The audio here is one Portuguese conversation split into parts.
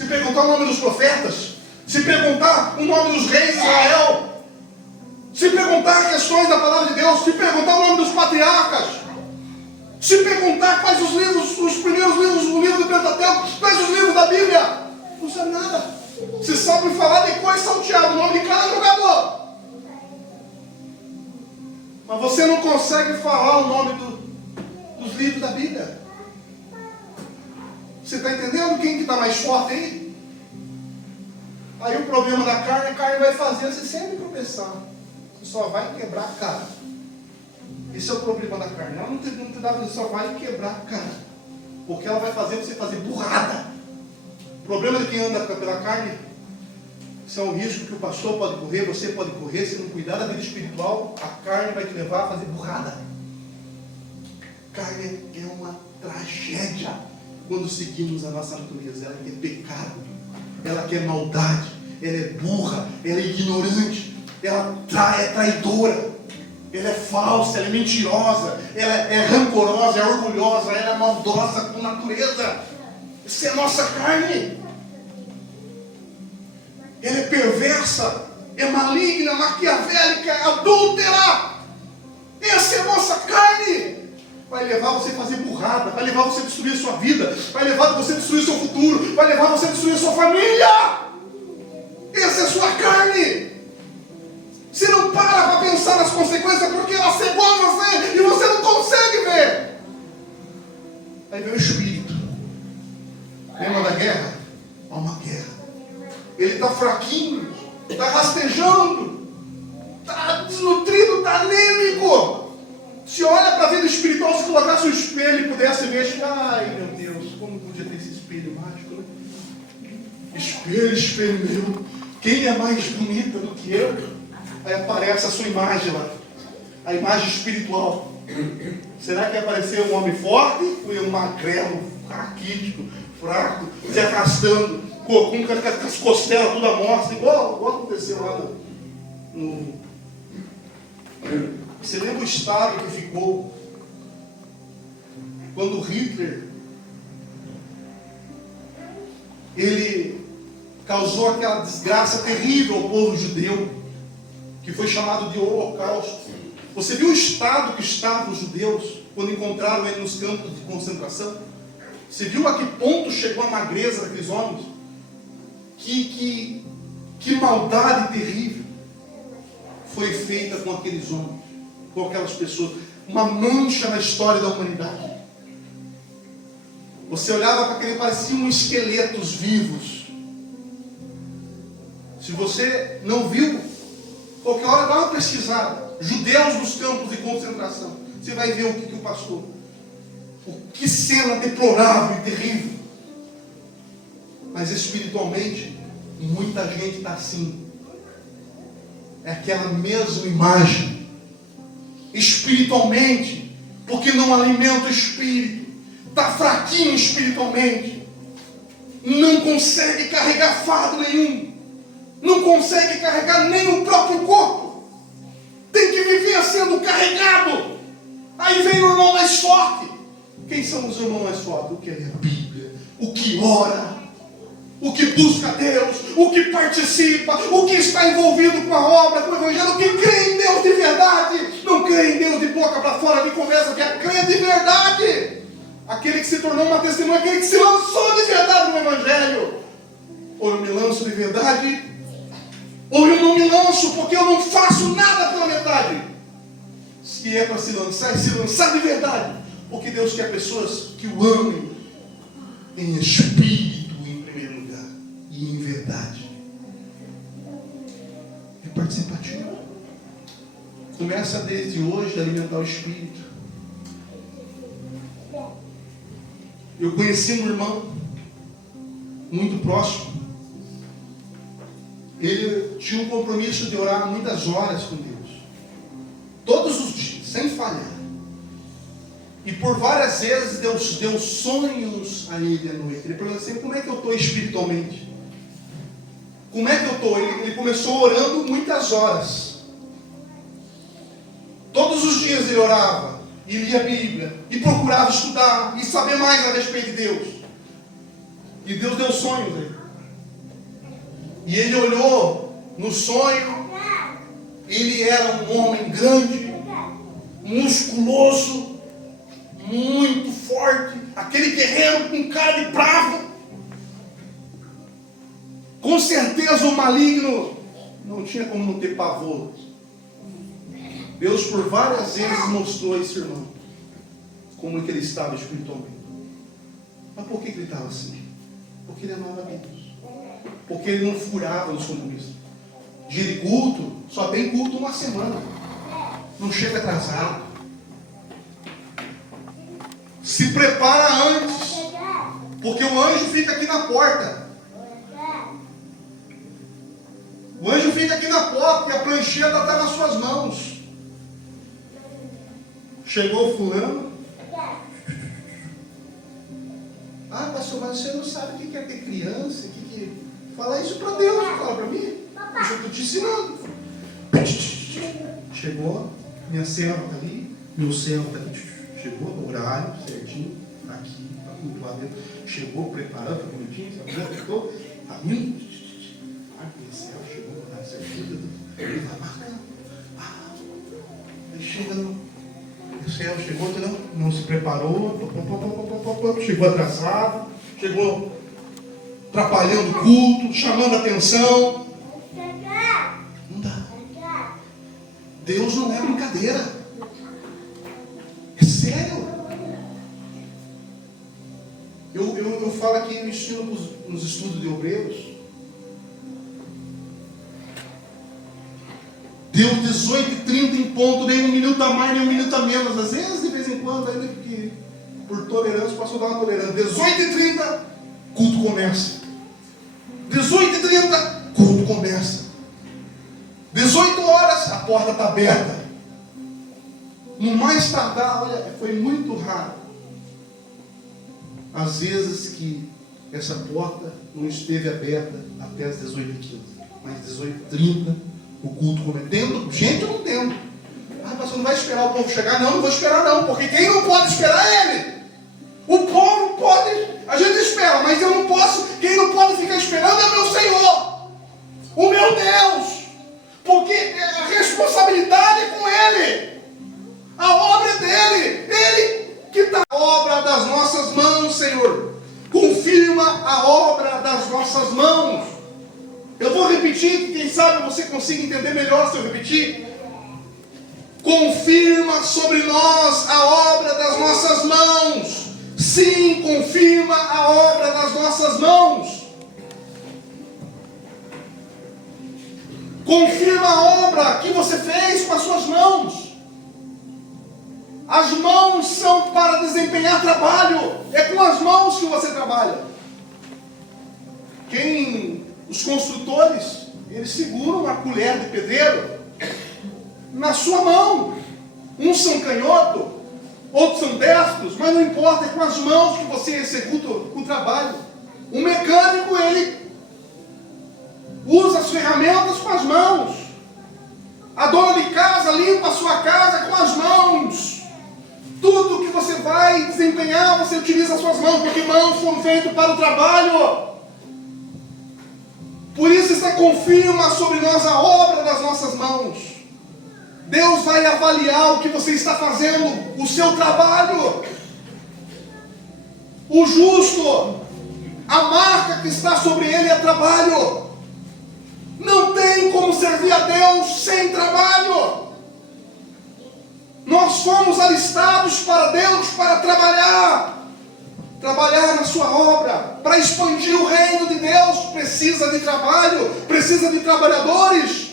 Se perguntar o nome dos profetas, se perguntar o nome dos reis de Israel, se perguntar questões da palavra de Deus, se perguntar o nome dos patriarcas, se perguntar quais os livros, os primeiros livros, o livro do Pentateuco, quais os livros da Bíblia, não sabe nada. Você sabe falar de coisa salteada, o nome de cada jogador. Mas você não consegue falar o nome dos livros da Bíblia. Você está entendendo quem que está mais forte aí? Aí o problema da carne, a carne vai fazer você sempre tropeçar. Você só vai quebrar a cara. Esse é o problema da carne. Ela não te dá, só vai quebrar a cara. Porque ela vai fazer você fazer burrada. O problema de quem anda pela carne, isso é um risco que o pastor pode correr, você pode correr. Se não cuidar da vida espiritual, a carne vai te levar a fazer burrada. Carne é uma tragédia quando seguimos a nossa natureza. Ela quer pecado, ela quer maldade, ela é burra, ela é ignorante, ela é traidora, ela é falsa, ela é mentirosa, ela é rancorosa, é orgulhosa, ela é maldosa por natureza. Isso é a nossa carne. Ela é perversa, é maligna, maquiavélica, é adúltera. Essa é a nossa carne. Vai levar você a fazer burrada, vai levar você a destruir a sua vida, vai levar você a destruir o seu futuro, vai levar você a destruir a sua família. Essa é a sua carne. Você não para pensar nas consequências porque ela cegou você e você não consegue ver. Aí vem o espírito. Lembra da guerra? Há uma guerra. Ele está fraquinho, está rastejando, está desnutrido, está anêmico. Se olha para a vida espiritual, se colocasse o espelho e pudesse ver, ai meu Deus, como podia ter esse espelho mágico, né? Espelho, espelho meu, quem é mais bonita do que eu? Aí aparece a sua imagem lá, a imagem espiritual. Será que vai aparecer um homem forte ou um magrelo, raquítico, fraco, se arrastando, com as costelas toda mostra, igual aconteceu lá no Você lembra o estado que ficou quando Hitler ele causou aquela desgraça terrível ao povo judeu, que foi chamado de Holocausto? Você viu o estado que estavam os judeus quando encontraram ele nos campos de concentração? Você viu a que ponto chegou a magreza daqueles homens? Que maldade terrível foi feita com aqueles homens, com aquelas pessoas. Uma mancha na história da humanidade. Você olhava para aquele, pareciam esqueletos vivos. Se você não viu, qualquer hora dá uma pesquisada. Judeus nos campos de concentração. Você vai ver o que o pastor. Que cena deplorável e terrível. Mas espiritualmente, muita gente está assim. É aquela mesma imagem. Espiritualmente, porque não alimenta o espírito, está fraquinho espiritualmente, não consegue carregar fardo nenhum, não consegue carregar nem o próprio corpo, tem que viver sendo carregado. Aí vem o irmão mais forte. Quem são os irmãos mais fortes? O que lê a Bíblia, o que ora, o que busca Deus, o que participa, o que está envolvido com a obra, com o Evangelho, o que crê em Deus de verdade, não crê em Deus de boca para fora, de conversa, que crê de verdade. Aquele que se tornou uma testemunha, aquele que se lançou de verdade no Evangelho. Ou eu me lanço de verdade, ou eu não me lanço, porque eu não faço nada pela metade. Se é para se lançar, é se lançar de verdade, porque Deus quer pessoas que o amem em espírito, e em verdade. É participativo. Começa desde hoje a alimentar o espírito. Eu conheci um irmão muito próximo. Ele tinha um compromisso de orar muitas horas com Deus, todos os dias, sem falhar. E por várias vezes Deus deu sonhos a ele à noite. Ele perguntou assim: como é que eu estou espiritualmente? Como é que eu estou? Ele começou orando muitas horas. Todos os dias ele orava, e lia a Bíblia, e procurava estudar, e saber mais a respeito de Deus. E Deus deu sonhos a ele. E ele olhou no sonho. Ele era um homem grande, musculoso, muito forte. Aquele guerreiro com cara de bravo. Com certeza o maligno não tinha como não ter pavor. Deus por várias vezes mostrou a esse irmão como que ele estava espiritualmente. Mas por que ele estava assim? Porque ele amava Deus. Porque ele não furava os compromissos. Dia de culto, só tem culto uma semana. Não chega atrasado. Se prepara antes. Porque o anjo fica aqui na porta. O anjo fica aqui na porta e a prancheta está nas suas mãos. Chegou o fulano. Ah, pastor, mas você não sabe o que é ter criança? Fala isso para Deus, fala para mim. Eu estou te ensinando. Chegou, minha serva está ali, meu servo está aqui. Chegou no horário certinho, está aqui, está tudo lá dentro. Chegou, preparando, está bonitinho, apertou, está vindo. Minha serva chegou no horário certinho, ele vai marcando. Aí chega no. O servo chegou, não se preparou, chegou atrasado, chegou atrapalhando o culto, chamando a atenção. Não dá. Deus não é brincadeira. É sério. Eu falo aqui, eu ensino nos estudos de obreiros. Deu 18h30 em ponto, nem 1 minuto a mais, nem 1 minuto a menos. Às vezes, de vez em quando, ainda que por tolerância, posso dar uma tolerância. 18h30, culto começa. 18h30, culto começa. 18 horas, a porta está aberta. No mais tardar, olha, foi muito raro. Às vezes que essa porta não esteve aberta até as 18h15. Mas 18h30, o culto cometendo, gente ou não tendo. Ah, pastor, não vai esperar o povo chegar? Não, não vou esperar não, porque quem não pode esperar é ele. O povo pode, a gente espera, mas eu não posso, quem não pode ficar esperando é o meu Senhor, o meu Deus, porque a responsabilidade é com Ele, a obra é dele, Ele que está a obra das nossas mãos, Senhor, confirma a obra das nossas mãos. Eu vou repetir, que quem sabe você consiga entender melhor se eu repetir. Confirma sobre nós a obra das nossas mãos. Sim, confirma a obra das nossas mãos. Confirma a obra que você fez com as suas mãos. As mãos são para desempenhar trabalho. É com as mãos que você trabalha. Os construtores, eles seguram a colher de pedreiro na sua mão. Uns são canhotos, outros são destros, mas não importa, é com as mãos que você executa o trabalho. O mecânico, ele usa as ferramentas com as mãos. A dona de casa limpa a sua casa com as mãos. Tudo que você vai desempenhar, você utiliza as suas mãos, porque mãos foram feitas para o trabalho. Por isso está confirma sobre nós a obra das nossas mãos. Deus vai avaliar o que você está fazendo, o seu trabalho. O justo, a marca que está sobre ele é trabalho. Não tem como servir a Deus sem trabalho. Nós fomos alistados para Deus para trabalhar na sua obra, para expandir o reino de Deus. Precisa de trabalho, precisa de trabalhadores.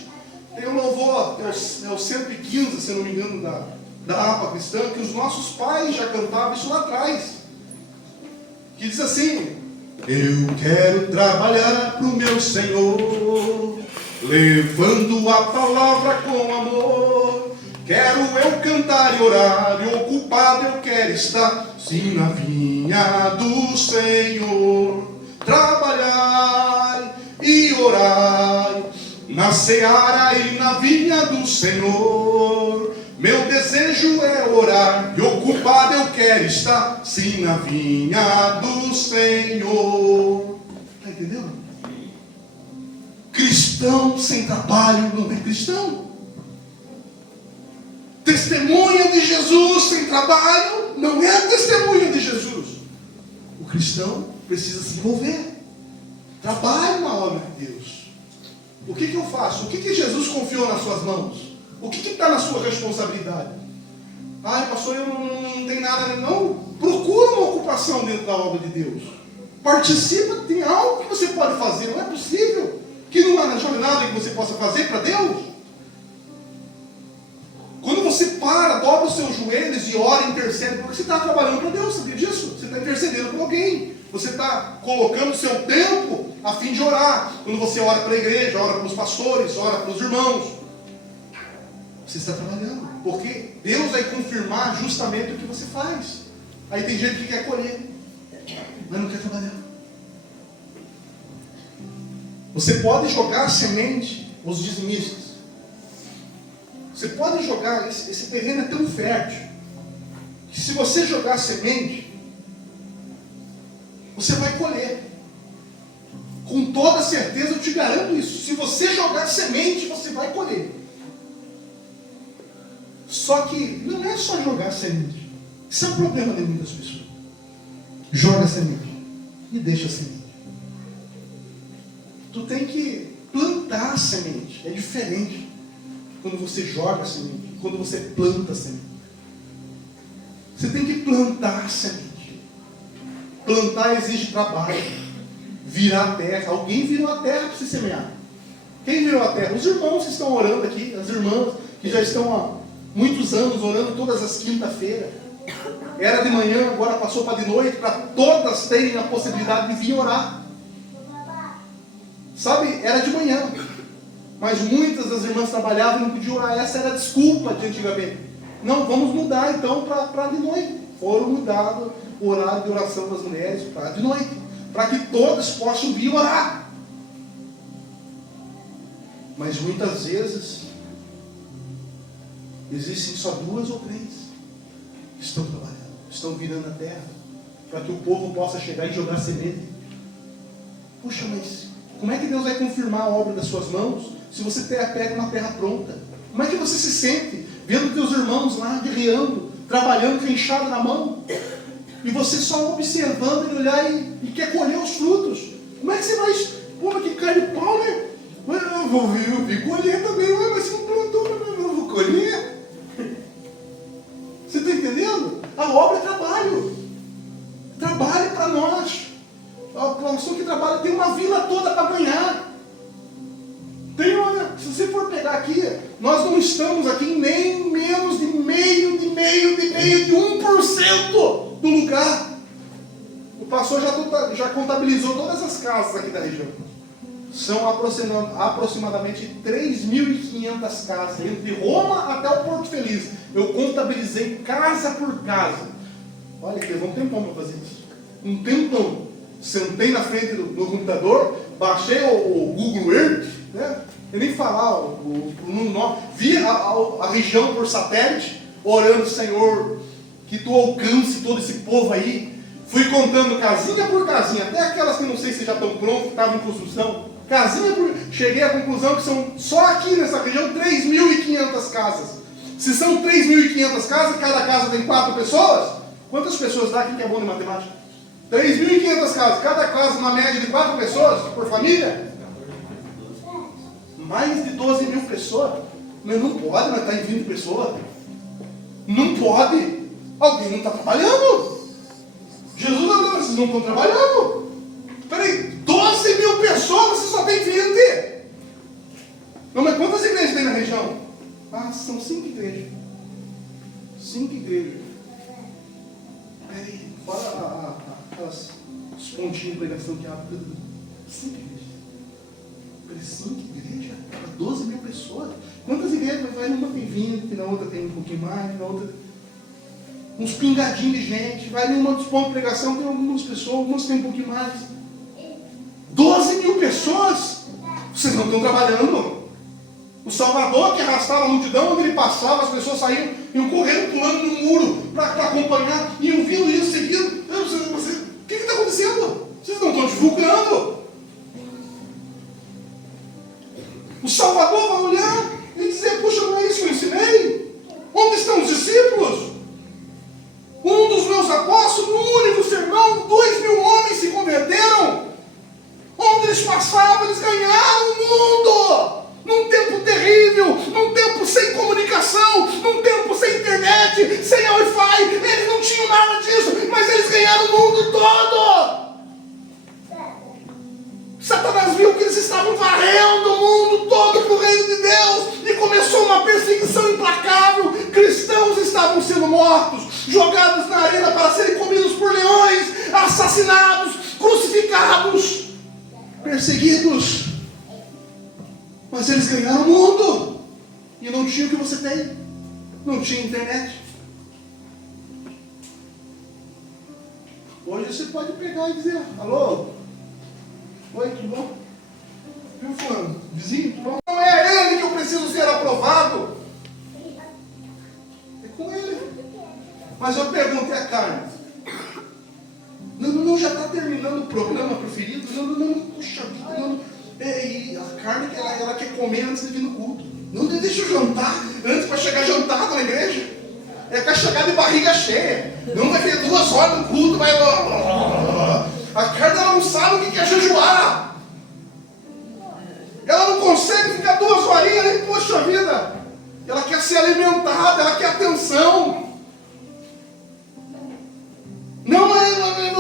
Tem um louvor, é o 115, se não me engano, da harpa cristã, que os nossos pais já cantavam isso lá atrás, que diz assim: eu quero trabalhar para o meu Senhor, levando a palavra com amor. Quero eu cantar e orar, e ocupado eu quero estar, sim, na vinha do Senhor. Trabalhar e orar, na seara e na vinha do Senhor. Meu desejo é orar, e ocupado eu quero estar, sim, na vinha, vinha do Senhor. Está entendendo? Cristão sem trabalho não é cristão. Testemunha de Jesus sem trabalho não é testemunha de Jesus. O cristão precisa se envolver. Trabalhe na obra de Deus. O que eu faço? O que Jesus confiou nas suas mãos? O que está na sua responsabilidade? Ai, pastor, eu não tenho nada. Não, procura uma ocupação dentro da obra de Deus. Participa, tem algo que você pode fazer. Não é possível que não há jornada que você possa fazer para Deus. Quando você para, dobra os seus joelhos e ora, intercede, porque você está trabalhando para Deus, sabia disso? Você está intercedendo por alguém. Você está colocando o seu tempo a fim de orar. Quando você ora para a igreja, ora para os pastores, ora para os irmãos, você está trabalhando. Porque Deus vai confirmar justamente o que você faz. Aí tem gente que quer colher, mas não quer trabalhar. Você pode jogar semente, os dizimistas. Você pode jogar, esse terreno é tão fértil, que se você jogar semente, você vai colher. Com toda certeza eu te garanto isso. Se você jogar semente, você vai colher. Só que não é só jogar semente. Isso é um problema de muitas pessoas. Joga semente e deixa a semente. Tu tem que plantar a semente. É diferente quando você joga a semente, quando você planta a semente. Você tem que plantar a semente. Plantar exige trabalho. Virar a terra. Alguém virou a terra para se semear. Quem virou a terra? Os irmãos que estão orando aqui, as irmãs que já estão há muitos anos orando todas as quinta-feiras. Era de manhã, agora passou para de noite, para todas terem a possibilidade de vir orar. Sabe, era de manhã, mas muitas das irmãs trabalhavam e não podiam orar. Essa era a desculpa de antigamente. Não, vamos mudar então para de noite. Foram mudados o horário de oração das mulheres para de noite, para que todas possam vir orar. Mas muitas vezes existem só 2 ou 3 que estão trabalhando, estão virando a terra, para que o povo possa chegar e jogar semente. Puxa, mas como é que Deus vai confirmar a obra das suas mãos se você pega uma terra pronta? Como é que você se sente vendo teus irmãos lá guerreando, trabalhando com a enxada na mão, e você só observando e olhar e quer colher os frutos? Como é que você vai? Pô, mas que cara de pau, né? Eu vou vir colher também, mas você não plantou, eu vou colher. Você está entendendo? A obra é trabalho. Trabalho para nós. A pessoa que trabalha tem uma vila toda para ganhar. Se você for pegar aqui, nós não estamos aqui em nem menos de meio de 1% do lugar. O pastor já contabilizou todas as casas aqui da região. São aproximadamente 3.500 casas, entre Roma até o Porto Feliz. Eu contabilizei casa por casa. Olha, que levou um tempão para fazer isso. Um tempão. Sentei na frente do computador, baixei o Google Earth, né? Eu nem falar o nome. Vi a região por satélite, orando, Senhor, que tu alcance todo esse povo aí. Fui contando casinha por casinha, até aquelas que não sei se já estão prontas, que estavam em construção. Casinha por... Cheguei à conclusão que são só aqui nessa região 3.500 casas. Se são 3.500 casas, cada casa tem 4 pessoas. Quantas pessoas dá aqui que é bom de matemática? 3.500 casas, cada casa uma média de 4 pessoas por família. Mais de 12 mil pessoas. Mas não pode, mas está em 20 pessoas. Não pode. Alguém não está trabalhando. Jesus, não, vocês não estão trabalhando. Peraí, 12 mil pessoas, você só tem 20. Não, mas quantas igrejas tem na região? Ah, são 5 igrejas. 5 igrejas. Peraí, fora os pontinhos de pregação que abrem. 5 igrejas. Peraí, 5 igrejas? Para 12 mil pessoas. Quantas igrejas? Vai numa tem 20, na outra tem um pouquinho mais, na outra... Uns pingadinhos de gente. Vai numa dos pontos de pregação, tem algumas pessoas, algumas tem um pouquinho mais. 12 mil pessoas? Vocês não estão trabalhando. O Salvador, que arrastava a multidão, onde ele passava, as pessoas saíam, iam correndo, pulando no muro para acompanhar, iam vindo, iam seguindo. O que está acontecendo? Vocês não estão divulgando. O Salvador vai olhar e dizer: puxa, não é isso que eu ensinei? Onde estão os discípulos? Um dos meus apóstolos, no único sermão, 2.000 homens se converteram. Onde eles passavam, eles ganharam o mundo. Num tempo terrível, num tempo sem comunicação, num tempo sem internet, sem Wi-Fi. Eles não tinham nada disso, mas eles ganharam o mundo todo. Satanás viu que eles estavam varrendo o mundo todo para o reino de Deus e começou uma perseguição implacável. Cristãos estavam sendo mortos, jogados na arena para serem comidos por leões, assassinados, crucificados, perseguidos. Mas eles ganharam o mundo e não tinha o que você tem, não tinha internet. Hoje você pode pegar e dizer: alô? Oi, tudo bom? Viu, fulano? Vizinho, tudo bom? Não é ele que eu preciso ser aprovado. É com ele. Mas eu pergunto: é a carne? Não, já está terminando o programa preferido? Não, puxa vida, não. E a carne, ela quer comer antes de vir no culto. Não, deixa eu jantar antes para chegar jantado na igreja. É para chegar de barriga cheia. Não vai ter 2 horas no culto, vai... A carne, ela não sabe o que é jejuar. Ela não consegue ficar 2 horinhas ali, poxa vida. Ela quer ser alimentada, ela quer atenção.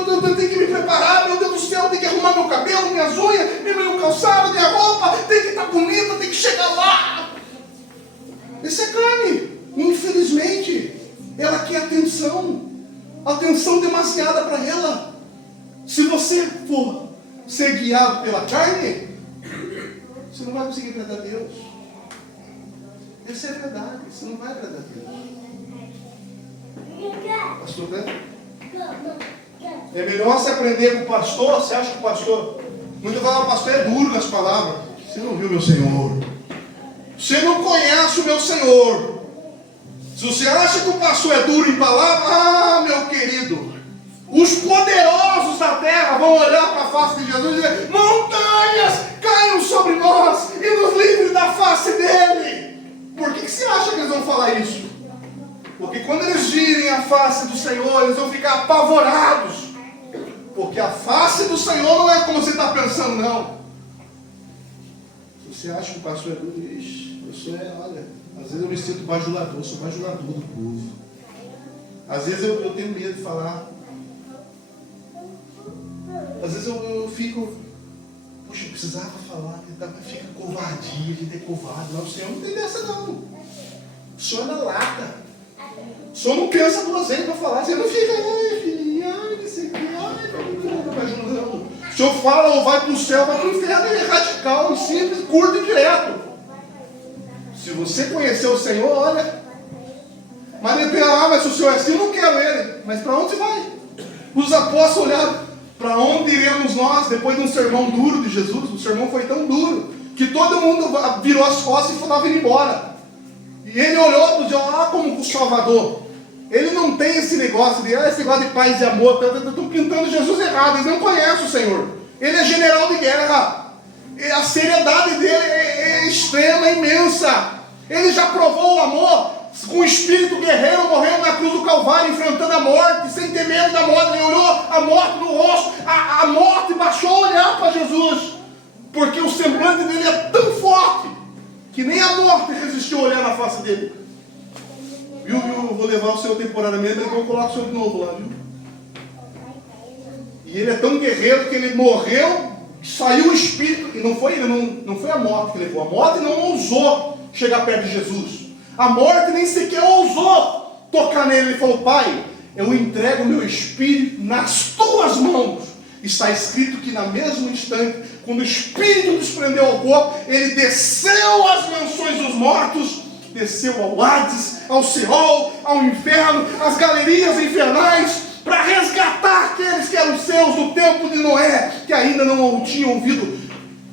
Eu tenho que me preparar, meu Deus do céu, tem que arrumar meu cabelo, minhas unhas, meu calçado, minha roupa, tem que estar bonita, tem que chegar lá. Isso é carne. Infelizmente, ela quer atenção demasiada para ela. Se você for ser guiado pela carne, você não vai conseguir agradar a Deus. Essa é a verdade, você não vai agradar a Deus. Pastor, né? É melhor você aprender com o pastor. Você acha que o pastor... Muito fala: o pastor é duro nas palavras. Você não viu meu Senhor. Você não conhece o meu Senhor. Se você acha que o pastor é duro em palavras, meu querido, os poderosos da terra vão olhar para a face de Jesus e dizer: montanhas caiam sobre nós e nos livre da face dele. Por que você acha que eles vão falar isso? Porque quando eles virem a face do Senhor, eles vão ficar apavorados. Porque a face do Senhor não é como você está pensando, não. Se você acha que o pastor é duro, olha, às vezes eu me sinto bajulador, eu sou bajulador do povo. Às vezes eu tenho medo de falar. Às vezes eu fico, puxa, eu precisava falar, fica covardia, a gente é covarde. Não, o Senhor não tem dessa não. O Senhor é na lata. O Senhor não pensa 2 vezes para falar. Você não fica, ai filhinho, ai não sei o que, ai, não. O Senhor fala ou vai para o céu, vai para o inferno. Ele é radical, simples, curto e direto. Se você conhecer o Senhor, olha. Mas depende, mas se o Senhor é assim, eu não quero ele. Mas para onde você vai? Os apóstolos olharam: para onde iremos nós? Depois de um sermão duro de Jesus. O sermão foi tão duro que todo mundo virou as costas e estava indo embora. E ele olhou e disse: como o Salvador, ele não tem esse negócio de paz e amor. Estão pintando Jesus errado. Eles não conhecem o Senhor. Ele é general de guerra. A seriedade dele é extrema, é imensa. Ele já provou o amor com o espírito guerreiro, morrendo na cruz do Calvário, enfrentando a morte, sem ter medo da morte. Ele olhou a morte no rosto, a morte baixou a olhar para Jesus, porque o semblante dele é tão forte que nem a morte resistiu a olhar na face dele. Viu? Vou levar o Senhor temporariamente, depois eu coloco o Senhor de novo lá, viu? E ele é tão guerreiro que ele morreu, saiu o espírito, e não foi a morte que levou. A morte não ousou chegar perto de Jesus. A morte nem sequer ousou tocar nele. Ele falou: Pai, eu entrego o meu espírito nas tuas mãos. Está escrito que na mesmo instante, quando o espírito desprendeu ao corpo, ele desceu às mansões dos mortos, desceu ao Hades, ao Seol, ao inferno, às galerias infernais, para resgatar aqueles que eram seus do tempo de Noé, que ainda não tinham ouvido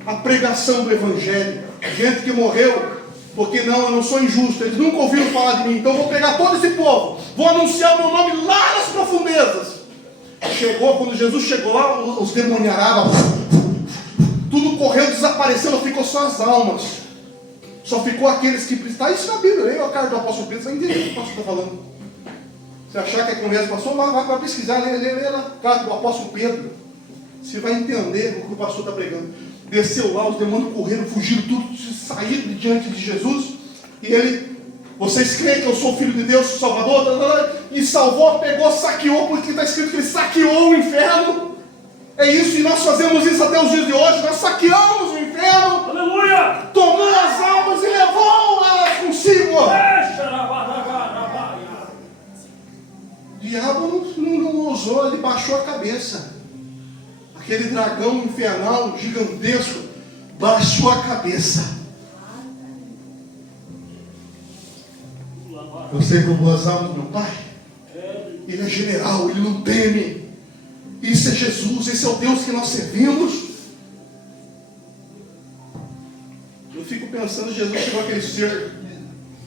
a pregação do Evangelho. Gente que morreu porque eu não sou injusto, eles nunca ouviram falar de mim, então eu vou pegar todo esse povo, vou anunciar o meu nome lá nas profundezas. Quando Jesus chegou lá, os demoniarados, tudo correu, desapareceu, ficou só as almas. Só ficou aqueles que... Está isso na Bíblia. Leia a carta do apóstolo Pedro, você vai entender o que o pastor está falando. Se achar que a conversa passou, vai pesquisar, lê a carta do apóstolo Pedro. Você vai entender o que o pastor está pregando. Desceu lá, os demônios correram, fugiram, tudo, saíram diante de Jesus. E ele, vocês creem que eu sou filho de Deus, Salvador? E salvou, pegou, saqueou, porque está escrito que ele saqueou o inferno. É isso, e nós fazemos isso até os dias de hoje. Nós saqueamos o inferno. Aleluia! Tomou as almas e levou elas consigo. O diabo não ousou, ele baixou a cabeça. Aquele dragão infernal, gigantesco, baixou a cabeça. Eu sei como as almas do meu pai. Ele é general, ele não teme. Isso é Jesus, esse é o Deus que nós servimos. Eu fico pensando, Jesus chegou aquele ser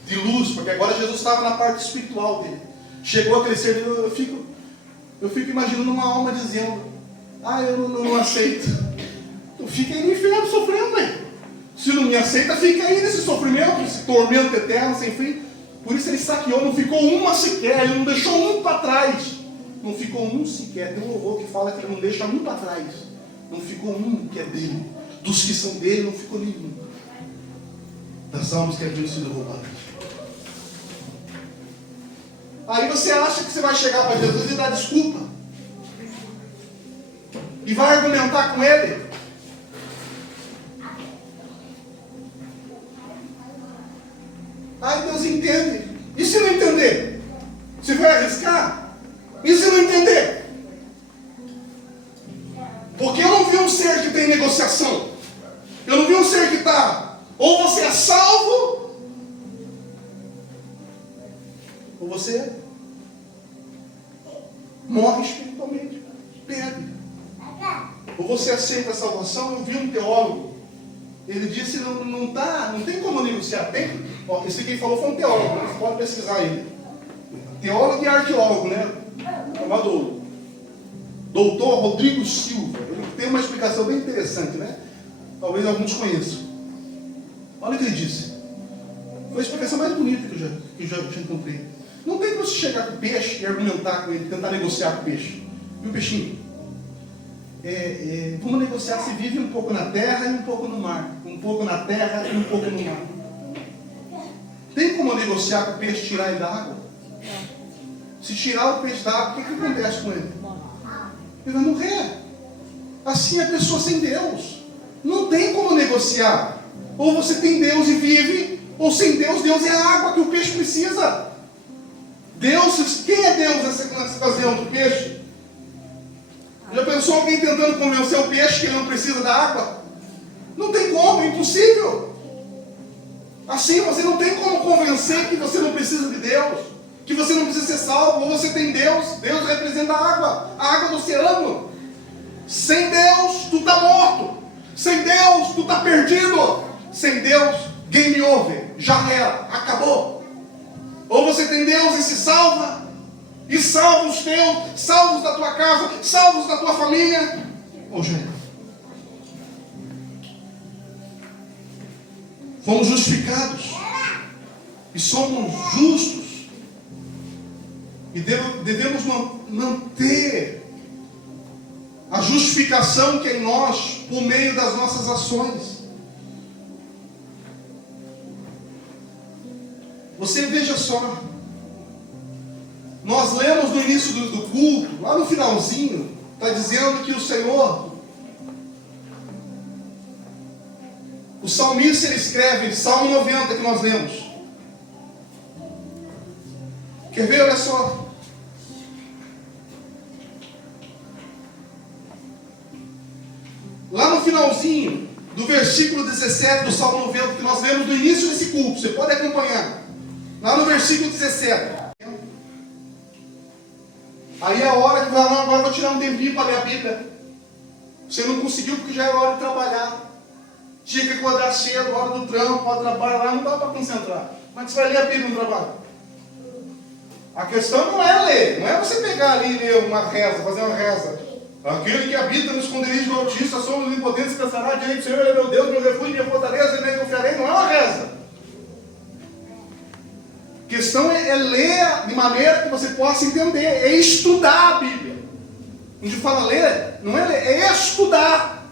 de luz, porque agora Jesus estava na parte espiritual dele. Chegou aquele ser de luz, eu fico imaginando uma alma dizendo, eu não aceito. Tu fica aí no inferno sofrendo, velho. Se não me aceita, fica aí nesse sofrimento, esse tormento eterno, sem fim. Por isso ele saqueou, não ficou uma sequer, ele não deixou um para trás. Não ficou um sequer. Tem um louvor que fala que ele não deixa um para trás. Não ficou um que é dele. Dos que são dele, não ficou nenhum. Das almas que haviam sido roubadas. Aí você acha que você vai chegar para Jesus e dar desculpa. E vai argumentar com ele. Aí Deus entende. E se não entender? Você vai arriscar? E se não entender? Porque eu não vi um ser que tem negociação. Eu não vi um ser que está, ou você é salvo, ou você morre espiritualmente, perde. Ou você aceita a salvação. Eu vi um teólogo, ele disse, não tem como negociar. Esse quem falou foi um teólogo, né? Você pode pesquisar ele. Teólogo e arqueólogo, né? Chamado Doutor Rodrigo Silva. Ele tem uma explicação bem interessante, né? Talvez alguns conheçam. Olha o que ele disse. Foi a explicação mais bonita que eu já encontrei. Não tem como você chegar com o peixe e argumentar com ele, tentar negociar com o peixe. Viu, peixinho? Vamos negociar se vive um pouco na terra e um pouco no mar. Um pouco na terra e um pouco no mar. Tem como negociar com o peixe, tirar ele da água? Se tirar o peixe da água, o que acontece com ele? Ele vai morrer. Assim é a pessoa sem Deus. Não tem como negociar. Ou você tem Deus e vive, ou sem Deus, Deus é a água que o peixe precisa. Deus, quem é Deus nessa ocasião do peixe? Já pensou alguém tentando convencer o peixe que ele não precisa da água? Não tem como, é impossível. Assim você não tem como convencer que você não precisa de Deus, que você não precisa ser salvo. Ou você tem Deus, Deus representa a água do oceano. Sem Deus, tu está morto. Sem Deus, tu está perdido. Sem Deus, game over, já era, acabou. Ou você tem Deus e se salva, e salva os teus, salvos da tua casa, salvos da tua família, ou já era. Fomos justificados, e somos justos, e devemos manter a justificação que é em nós, por meio das nossas ações. Você veja só, nós lemos no início do culto, lá no finalzinho, está dizendo que o Senhor, o salmista ele escreve, Salmo 90 que nós lemos. Quer ver? Olha só. Lá no finalzinho do versículo 17 do Salmo 90 que nós lemos no início desse culto, você pode acompanhar. Lá no versículo 17. Aí é a hora que vai, agora eu vou tirar um tempinho para ler a Bíblia. Você não conseguiu porque já era hora de trabalhar. Tinha que acordar cedo, hora do trampo, hora do trabalho, lá não dá para concentrar. Mas você vai ler a Bíblia no trabalho. A questão não é ler, não é você pegar ali e ler uma reza, fazer uma reza. Aquele que habita no esconderijo do Altíssimo, somos onipotentes, descansará diante do Senhor, é meu Deus, meu refúgio, minha fortaleza, e nele confiarei. Não é uma reza. questão é ler de maneira que você possa entender, é estudar a Bíblia. A gente fala ler, não é ler, é estudar.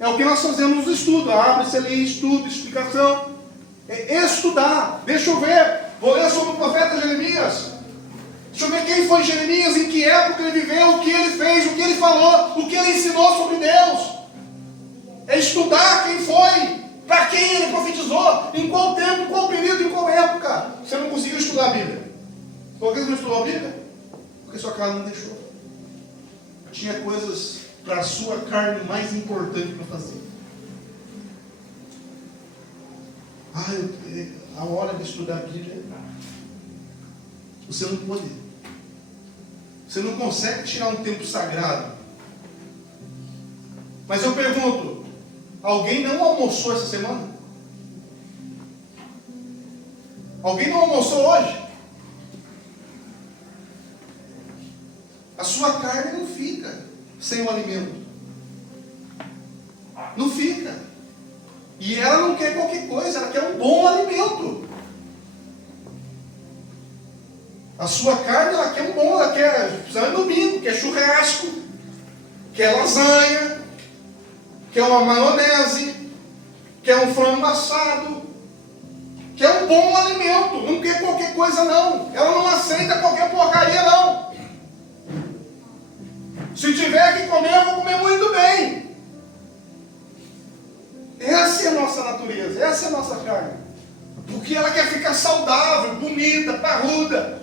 É o que nós fazemos nos estudos. Abre-se ali, estudo, explicação. É estudar. Deixa eu ver. Vou ler sobre o profeta Jeremias. Deixa eu ver quem foi Jeremias, em que época ele viveu, o que ele fez, o que ele falou, o que ele ensinou sobre Deus. É estudar quem foi, para quem ele profetizou, em qual tempo, em qual período, em qual época. Você não conseguiu estudar a Bíblia. Por que você não estudou a Bíblia? Porque sua carne não deixou. Tinha coisas para a sua carne mais importante para fazer. A hora de estudar a Bíblia, você não pode. Você não consegue tirar um tempo sagrado. Mas eu pergunto, alguém não almoçou essa semana? Alguém não almoçou hoje? A sua carne não fica sem o alimento. Não fica. E ela não quer qualquer coisa, ela quer um bom alimento. A sua carne, ela quer um bom, ela quer, precisando domingo, quer churrasco, quer lasanha, quer uma maionese, quer um frango assado, quer um bom alimento, não quer qualquer coisa não. Ela não aceita qualquer porcaria não. Se tiver que comer, eu vou comer muito bem. Essa é a nossa natureza, essa é a nossa carne. Porque ela quer ficar saudável, bonita, parruda.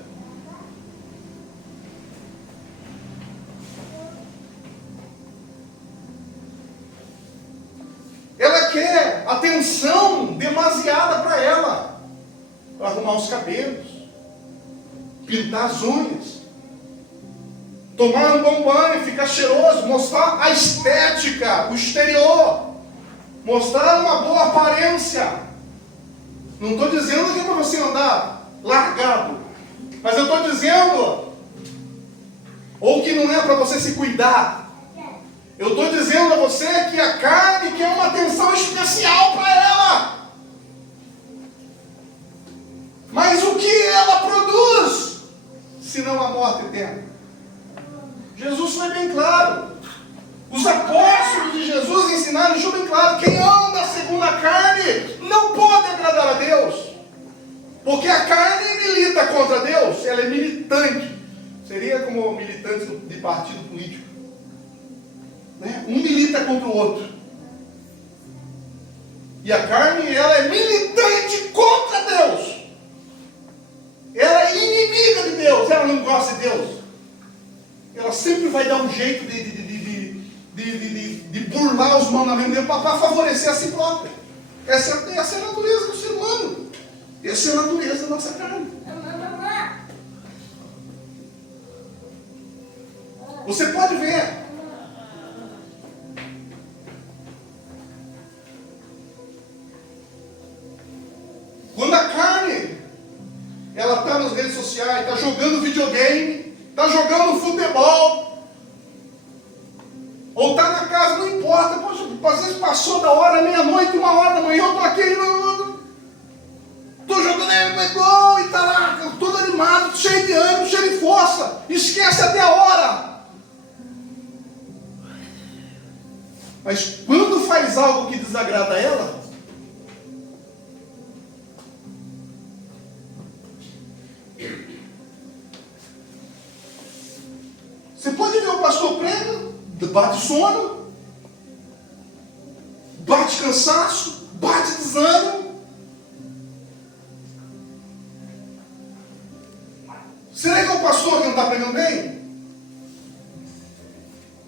Ela quer atenção demasiada para ela. Para arrumar os cabelos, pintar as unhas, tomar um bom banho, ficar cheiroso, mostrar a estética, o exterior, mostrar uma boa aparência. Não estou dizendo que é para você andar largado, mas eu estou dizendo, ou que não é para você se cuidar. Eu estou dizendo a você que a carne quer uma atenção especial para ela. Mas o que ela produz, senão a morte eterna? Jesus foi bem claro. Os apóstolos de Jesus ensinaram, deixou bem claro, quem anda segundo a carne não pode agradar a Deus. Porque a carne milita contra Deus, ela é militante. Seria como militantes de partido político. Né? Um milita contra o outro. E a carne, ela é militante contra Deus. Ela é inimiga de Deus, ela não gosta de Deus. Ela sempre vai dar um jeito de burlar os mandamentos de Deus para favorecer a si própria. Essa é a natureza do ser humano. Essa é a natureza da nossa carne. Você pode ver. Quando a carne, ela está nas redes sociais, está jogando videogame, está jogando futebol, ou está na casa, não importa, poxa, às vezes passou da hora, meia-noite, 1h da manhã, eu estou aqui, estou jogando gol e está lá, todo animado, cheio de ânimo, cheio de força, esquece até a hora. Mas quando faz algo que desagrada a ela, você pode ver o pastor prega, bate sono, bate cansaço, bate desânimo. Será que é o pastor que não está pregando bem?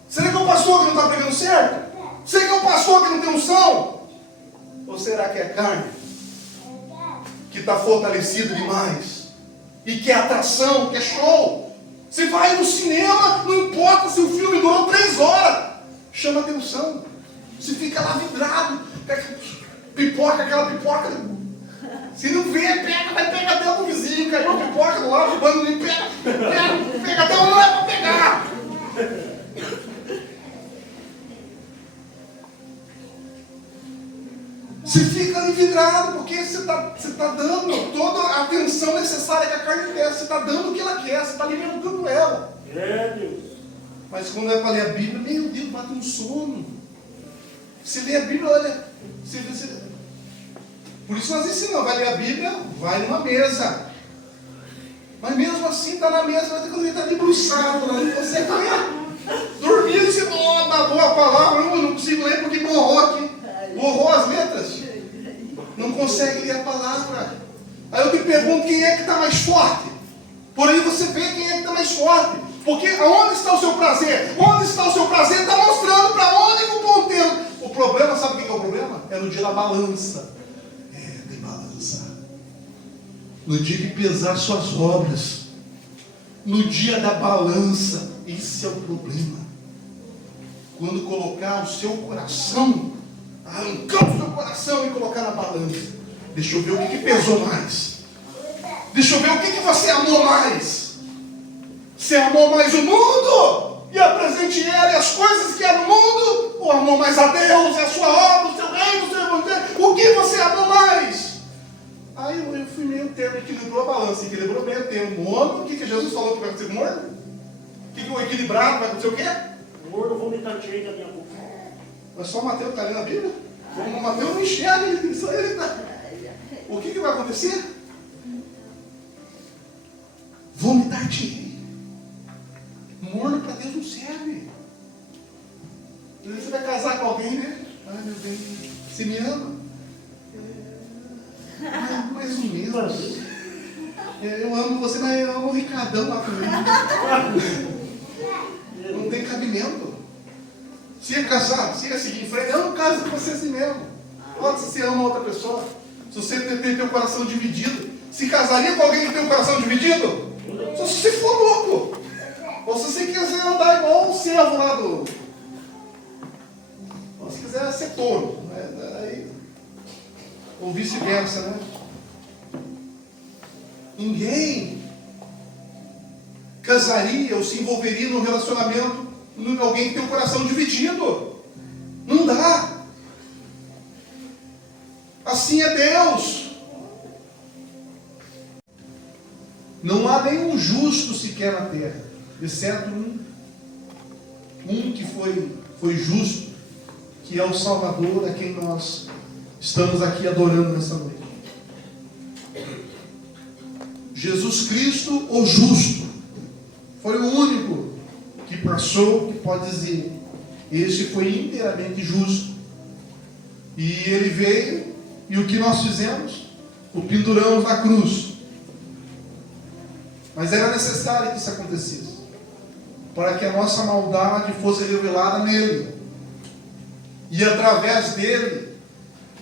Será que é o pastor que não está pregando certo? Será que é o pastor que não tem unção? Ou será que é a carne que está fortalecida demais e que é atração, que é show? Você vai no cinema, não importa se o filme durou 3 horas, chama atenção. Você fica lá vidrado, pipoca, aquela pipoca. Se não vê, pega, vai pegar até o vizinho, caiu a pipoca do lado do bando, pega até onde não é para pegar. Você fica ali vidrado, porque você está dando toda a atenção necessária que a carne quer. Você está dando o que ela quer, você está alimentando ela. Deus. Mas quando é para ler a Bíblia, meu Deus, bate um sono. Você lê a Bíblia, olha. Por isso nós ensinamos, vai ler a Bíblia, vai numa mesa. Mas mesmo assim, está na mesa, vai ter que estar debruçado, não consegue ler. Dormindo, você babou a palavra, não consigo ler porque borrou aqui. Borrou as letras. Não consegue ler a palavra. Aí eu te pergunto, quem é que está mais forte? Por aí você vê quem é que está mais forte. Porque onde está o seu prazer? Onde está o seu prazer? Está mostrando para onde o ponteiro. O problema, sabe o que é o problema? É no dia da balança. Tem balança. No dia que pesar suas obras. No dia da balança. Esse é o problema. Quando colocar o seu coração, arrancar o seu coração e colocar na balança. Deixa eu ver o que pesou mais. Deixa eu ver o que você amou mais. Você amou mais o mundo e a presenteira e as coisas que há no mundo? Ou amou mais a Deus, a sua obra, o seu reino, o seu evangelho? O que você amou mais? Aí eu fui meio termo, equilibrou a balança. Equilibrou meio termo. O homem, o que Jesus falou que vai acontecer com o morno? O que o equilibrado vai acontecer o quê? O morno vomitar cheio da minha boca. Mas só o Mateus está lendo a Bíblia? O Mateus não enxerga, só ele está. O que vai acontecer? Vomitar-te. Morno para Deus não serve. Você vai casar com alguém, né? Ai, meu bem, você me ama? Mais ou menos. Eu amo você, mas eu amo o Ricardão lá também. Não tem cabimento. Se ia casar, se ia seguir em frente, eu não caso com você assim mesmo. Olha, se você ama outra pessoa, se você tem teu coração dividido, se casaria com alguém que tem o coração dividido? Só se você for louco. Ou se você quiser andar igual o servo lá do... Ou se quiser ser touro. Né? Aí... Ou vice-versa, né? Ninguém casaria ou se envolveria num relacionamento com alguém que tem o coração dividido. Não dá. Assim é Deus. Não há nenhum justo sequer na terra, exceto um que foi justo, que é o Salvador, a quem nós estamos aqui adorando nessa noite. Jesus Cristo, o justo, foi o único que passou, que pode dizer, este foi inteiramente justo. E ele veio, e o que nós fizemos? O penduramos na cruz. Mas era necessário que isso acontecesse, para que a nossa maldade fosse revelada nele. E através dele,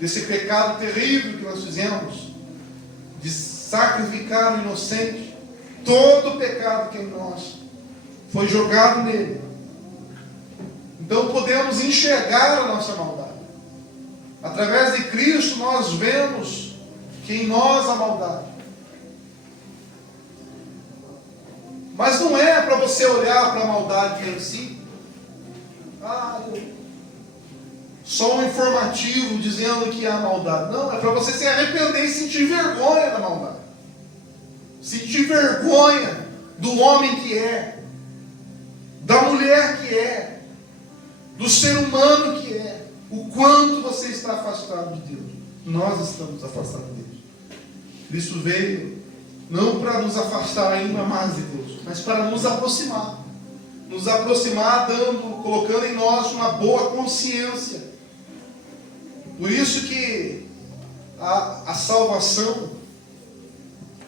desse pecado terrível que nós fizemos, de sacrificar o inocente, todo o pecado que em nós foi jogado nele. Então podemos enxergar a nossa maldade. Através de Cristo nós vemos que em nós há maldade. Mas não é para você olhar para a maldade em si. Só um informativo dizendo que há maldade. Não, é para você se arrepender e sentir vergonha da maldade. Sentir vergonha do homem que é, da mulher que é, do ser humano que é. O quanto você está afastado de Deus. Nós estamos afastados de Deus. Cristo veio não para nos afastar ainda mais de Deus, mas para nos aproximar. Nos aproximar colocando em nós uma boa consciência. Por isso que a salvação,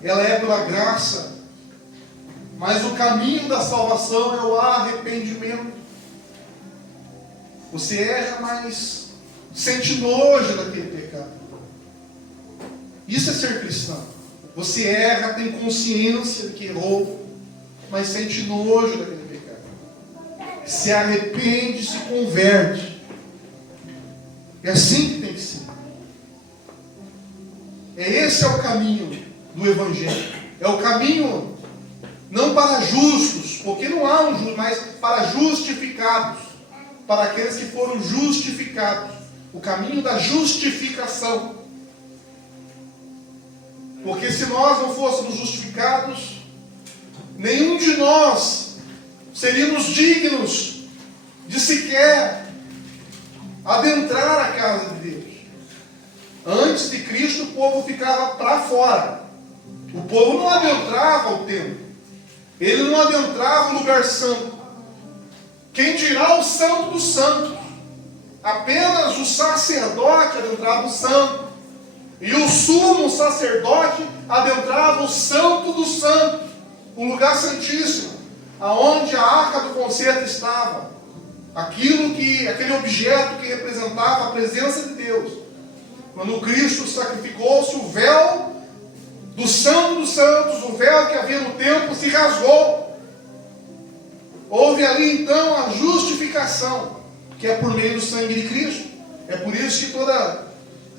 ela é pela graça, mas o caminho da salvação é o arrependimento. Você erra, mas sente nojo daquele pecado. Isso é ser cristão. Você erra, tem consciência de que errou, mas sente nojo daquele pecado. Se arrepende, se converte. É assim que tem que ser. Esse é o caminho do Evangelho. É o caminho não para justos, porque não há um justo, mas para justificados. Para aqueles que foram justificados. o caminho da justificação. Porque se nós não fôssemos justificados, nenhum de nós seríamos dignos de sequer adentrar a casa de Deus. Antes de Cristo, o povo ficava para fora. O povo não adentrava o templo. Ele não adentrava o lugar santo. Quem dirá o santo dos santos? Apenas o sacerdote adentrava o santo. E o sumo sacerdote adentrava o santo dos santos, o lugar santíssimo, aonde a arca do concerto estava. Aquele objeto que representava a presença de Deus. Quando Cristo sacrificou-se, o véu do Santo dos Santos, o véu que havia no templo, se rasgou. Houve ali então a justificação, que é por meio do sangue de Cristo. É por isso que todo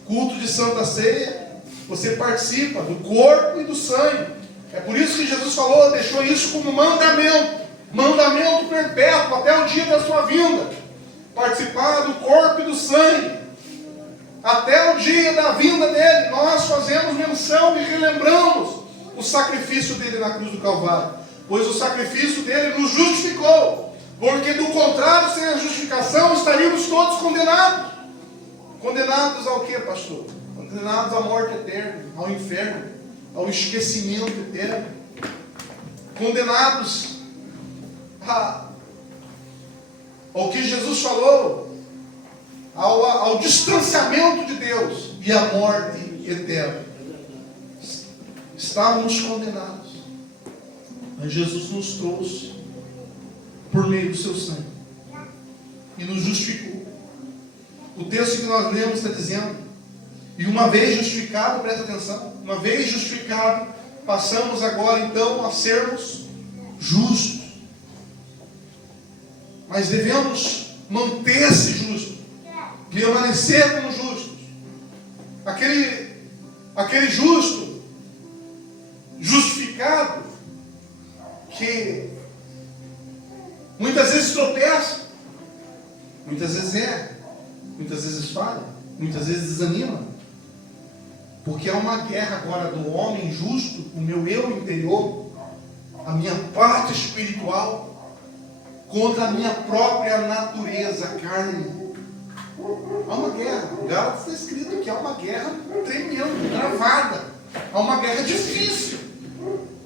culto de Santa Ceia, você participa do corpo e do sangue. É por isso que Jesus falou, deixou isso como mandamento perpétuo até o dia da sua vinda. Participar do corpo e do sangue. Até o dia da vinda dele, nós fazemos menção e relembramos o sacrifício dele na cruz do Calvário. Pois o sacrifício dele nos justificou. Porque do contrário, sem a justificação, estaríamos todos condenados. Condenados ao quê, pastor? Condenados à morte eterna, ao inferno, ao esquecimento eterno. Condenados ao que Jesus falou, ao distanciamento de Deus e à morte eterna. Estávamos condenados, mas Jesus nos trouxe por meio do seu sangue e nos justificou. O texto que nós lemos está dizendo: e uma vez justificado, presta atenção, uma vez justificado, passamos agora então a sermos justos. Mas devemos manter-se justos, permanecer como justos. Aquele justo, justificado, que muitas vezes tropeça, muitas vezes erra, muitas vezes falha, muitas vezes desanima. Porque há uma guerra agora do homem justo, o meu eu interior, a minha parte espiritual, contra a minha própria natureza, carne. Há uma guerra. O Gálatas está escrito que há uma guerra tremenda, travada. Há uma guerra difícil.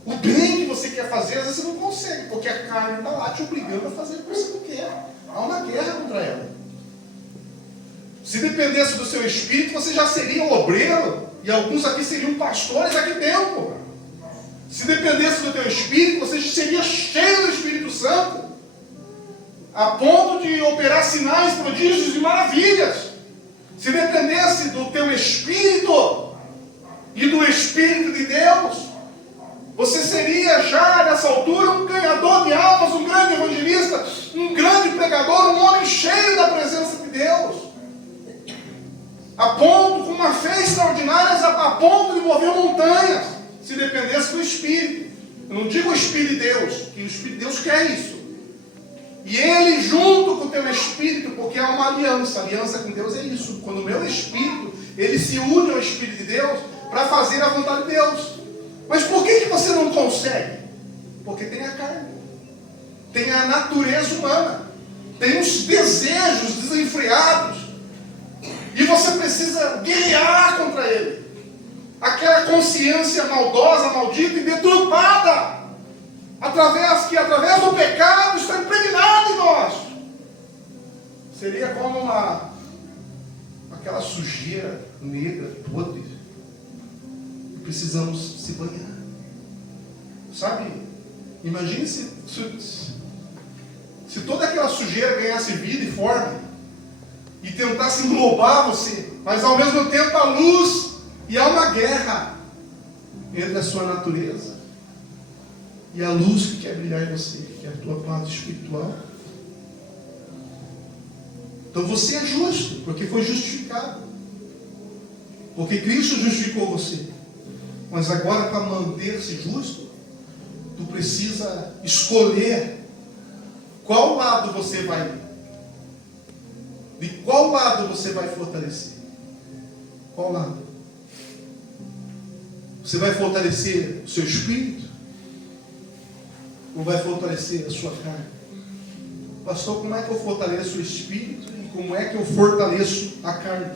O bem que você quer fazer, às vezes você não consegue, porque a carne está lá te obrigando a fazer o que você não quer. Há uma guerra contra ela. Se dependesse do seu espírito, você já seria um obreiro, e alguns aqui seriam pastores aqui dentro. Se dependesse do teu espírito, você seria cheio do Espírito Santo, a ponto de operar sinais, prodígios e maravilhas. Se dependesse do teu espírito e do Espírito de Deus, você seria já nessa altura um ganhador de almas, um grande evangelista, um grande pregador, um homem cheio da presença de Deus, a ponto, com uma fé extraordinária, a ponto de mover montanhas, se dependesse do Espírito. Eu não digo o Espírito de Deus, que o Espírito de Deus quer isso. E ele junto com o teu espírito, porque há uma aliança. A aliança com Deus é isso. Quando o meu espírito, ele se une ao Espírito de Deus para fazer a vontade de Deus. Mas por que você não consegue? Porque tem a carne, tem a natureza humana, tem os desejos desenfreados, e você precisa guerrear contra ele. Aquela consciência maldosa, maldita e deturpada, através do pecado está impregnado em nós. Seria como aquela sujeira negra, podre. Precisamos se banhar. Sabe? Imagine se toda aquela sujeira ganhasse vida e forma e tentasse englobar você, mas ao mesmo tempo a luz, e há uma guerra entre a sua natureza e a luz que quer brilhar em você, que é a tua parte espiritual. Então você é justo, porque foi justificado, porque Cristo justificou você. Mas agora, para manter-se justo, tu precisa escolher qual lado você vai ir. De qual lado você vai fortalecer? Qual lado? Você vai fortalecer o seu espírito? Ou vai fortalecer a sua carne? Pastor, como é que eu fortaleço o espírito e como é que eu fortaleço a carne?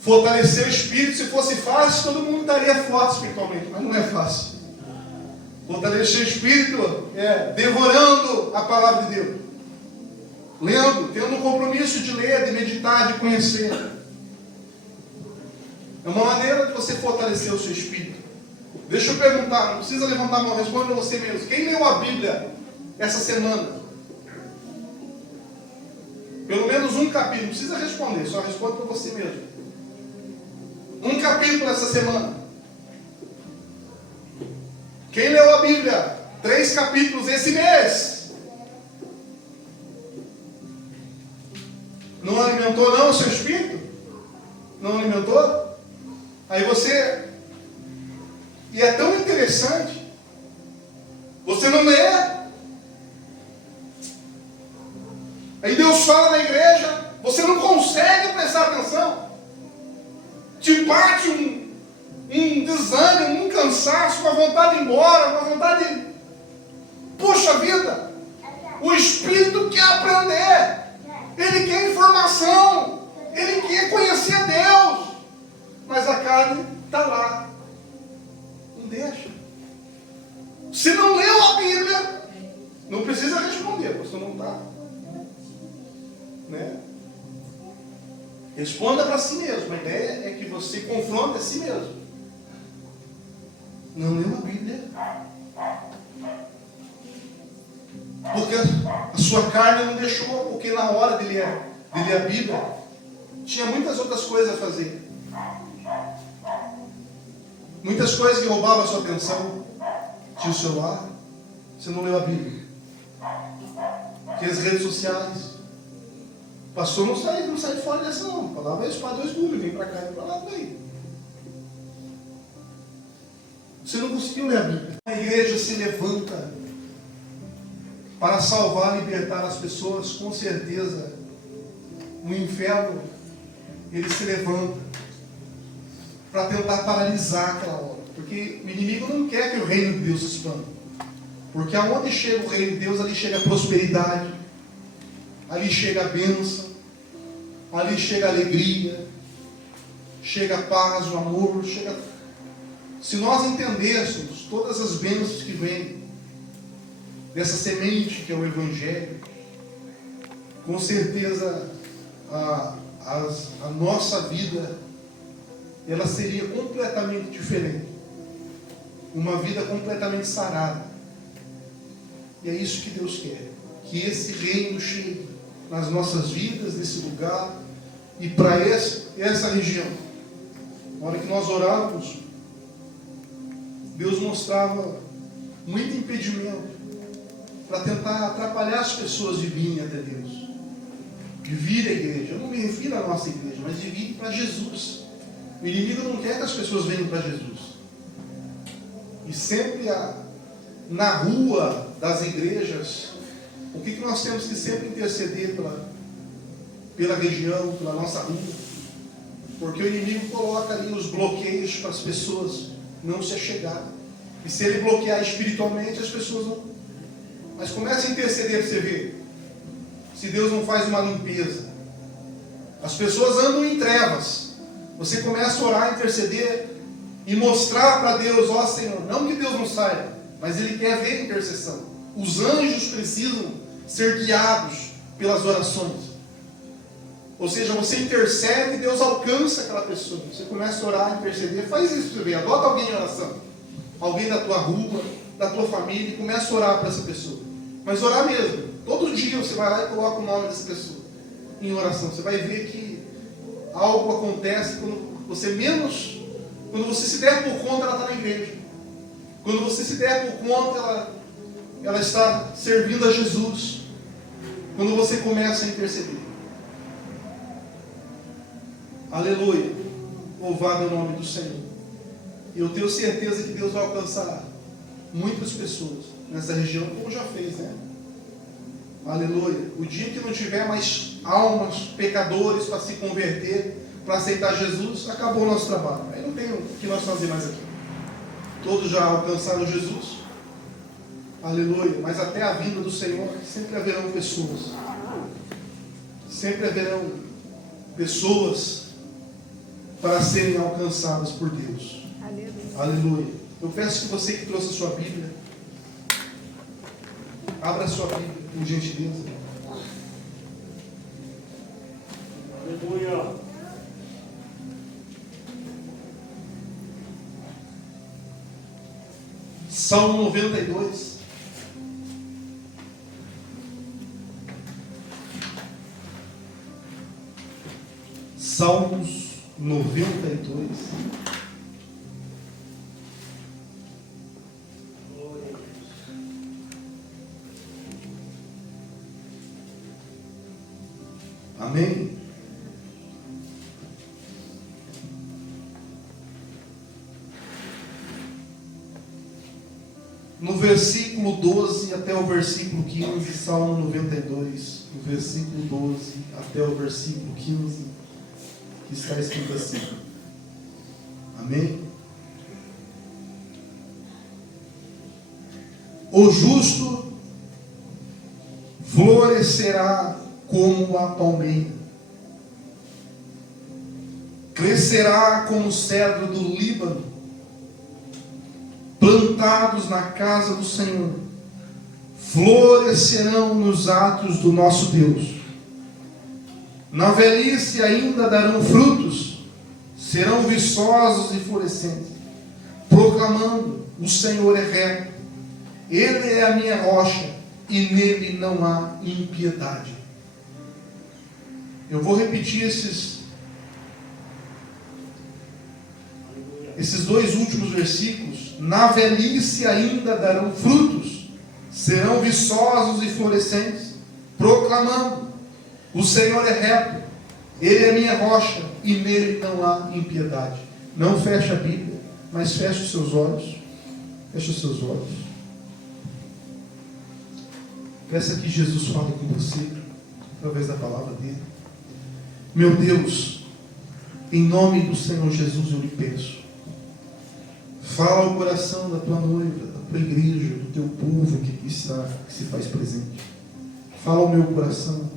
Fortalecer o espírito, se fosse fácil, todo mundo estaria forte espiritualmente, mas não é fácil. Fortalecer o espírito é devorando a palavra de Deus, lendo, tendo um compromisso de ler, de meditar, de conhecer. É uma maneira de você fortalecer o seu espírito. Deixa eu perguntar, não precisa levantar a mão, responda você mesmo. Quem leu a Bíblia essa semana? Pelo menos um capítulo, não precisa responder, só responde para você mesmo. Um capítulo essa semana. Quem leu a Bíblia? 3 capítulos esse mês. Não alimentou não o seu espírito? Não alimentou? Aí você... E é tão interessante. Você não lê. Aí Deus fala na igreja, você não consegue prestar atenção. Te bate um desânimo, um cansaço, uma vontade de ir embora, uma vontade de... Puxa vida! O Espírito quer aprender. Ele quer informação. Ele quer conhecer Deus. Mas a carne está lá. Não deixa. Se não leu a Bíblia, não precisa responder, você não está. Né? Responda para si mesmo. A ideia é que você confronte a si mesmo. Não leu a Bíblia. Porque a sua carne não deixou, porque na hora de ler a Bíblia, tinha muitas outras coisas a fazer. Muitas coisas que roubavam a sua atenção. Tinha o celular, você não leu a Bíblia. Tinha as redes sociais. O pastor não sai fora dessa não. Falava isso para 2 gumes, vem para cá e para lá, daí. Você não conseguiu ler a Bíblia. A igreja se levanta para salvar, libertar as pessoas. Com certeza, o inferno, ele se levanta para tentar paralisar aquela obra. Porque o inimigo não quer que o reino de Deus se expanda. Porque aonde chega o reino de Deus, ali chega a prosperidade, ali chega a bênção, ali chega a alegria, chega a paz, o amor, chega... Se nós entendêssemos todas as bênçãos que vêm dessa semente que é o Evangelho, com certeza a nossa vida ela seria completamente diferente. Uma vida completamente sarada. E é isso que Deus quer. Que esse reino chegue nas nossas vidas, nesse lugar, e para essa região. Na hora que nós orávamos, Deus mostrava muito impedimento para tentar atrapalhar as pessoas de virem até Deus. De vir à igreja. Eu não me refiro à nossa igreja, mas de vir para Jesus. O inimigo não quer que as pessoas venham para Jesus. E sempre na rua das igrejas, o que nós temos que sempre interceder pela região, pela nossa rua? Porque o inimigo coloca ali os bloqueios para as pessoas não se achegarem. E se ele bloquear espiritualmente, as pessoas não... Mas comece a interceder para você ver. Se Deus não faz uma limpeza. As pessoas andam em trevas. Você começa a orar, interceder e mostrar para Deus, ó Senhor, não que Deus não saiba, mas Ele quer ver a intercessão. Os anjos precisam ser guiados pelas orações. Ou seja, você intercede e Deus alcança aquela pessoa. Você começa a orar, interceder, faz isso para você ver, adota alguém em oração. Alguém da tua rua, da tua família, e começa a orar para essa pessoa. Mas orar mesmo. Todo dia você vai lá e coloca o nome dessa pessoa em oração. Você vai ver que algo acontece quando você se der por conta, ela está na igreja. Quando você se der por conta, ela está servindo a Jesus. Quando você começa a interceder. Aleluia. Louvado é o nome do Senhor. E eu tenho certeza que Deus vai alcançar muitas pessoas nessa região, como já fez, né? Aleluia. O dia que não tiver mais almas, pecadores para se converter, para aceitar Jesus, acabou o nosso trabalho. Aí não tem o que nós fazer mais aqui. Todos já alcançaram Jesus. Aleluia. Mas até a vinda do Senhor, sempre haverão pessoas. Sempre haverão pessoas para serem alcançadas por Deus. Aleluia. Aleluia. Eu peço que você que trouxe a sua Bíblia, abra a sua Bíblia, por gentileza. Aleluia. Salmo 92. Salmos 92. Glória a Deus. Amém? No versículo 12 até o versículo 15, Salmo 92, no versículo 12 até o versículo 15, que está escrito assim. Amém? O justo florescerá como a palmeira, crescerá como o cedro do Líbano, plantados na casa do Senhor, florescerão nos atos do nosso Deus. Na velhice ainda darão frutos, serão viçosos e florescentes, proclamando: o Senhor é reto, Ele é a minha rocha, e nele não há impiedade. Eu vou repetir esses dois últimos versículos. Na velhice ainda darão frutos, serão viçosos e florescentes, proclamando: o Senhor é reto, Ele é minha rocha, e nele não há impiedade. Não feche a Bíblia, mas feche os seus olhos. Feche os seus olhos. Peça que Jesus fale com você, através da palavra dele. Meu Deus, em nome do Senhor Jesus eu lhe peço, fala ao coração da tua noiva, da tua igreja, do teu povo que aqui está, que se faz presente. Fala ao meu coração,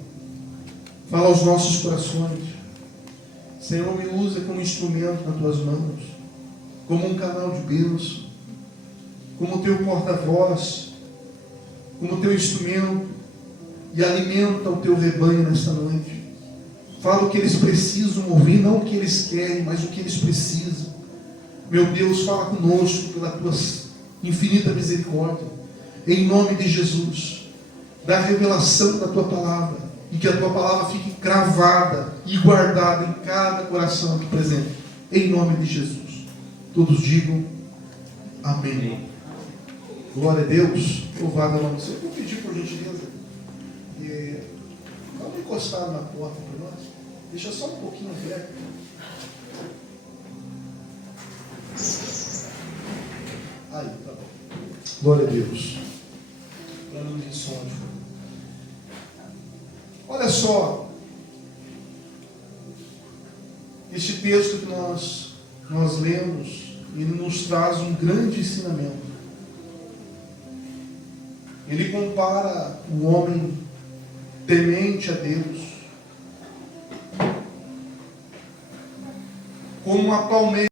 fala aos nossos corações. Senhor, me usa como instrumento nas tuas mãos, como um canal de bênção, como teu porta-voz, como teu instrumento, e alimenta o teu rebanho nesta noite. Fala o que eles precisam ouvir, não o que eles querem, mas o que eles precisam. Meu Deus, fala conosco pela tua infinita misericórdia, em nome de Jesus. Dá revelação da tua palavra, e que a tua palavra fique cravada e guardada em cada coração aqui presente, em nome de Jesus. Todos digam amém. Glória a Deus. Louvado é o nome do Senhor. Eu vou pedir por gentileza, vamos encostar na porta para nós. Deixa só um pouquinho aberto. Aí, tá bom. Glória a Deus. Para não de som. Olha só. Este texto que nós lemos, ele nos traz um grande ensinamento. Ele compara o homem temente a Deus como uma palmeira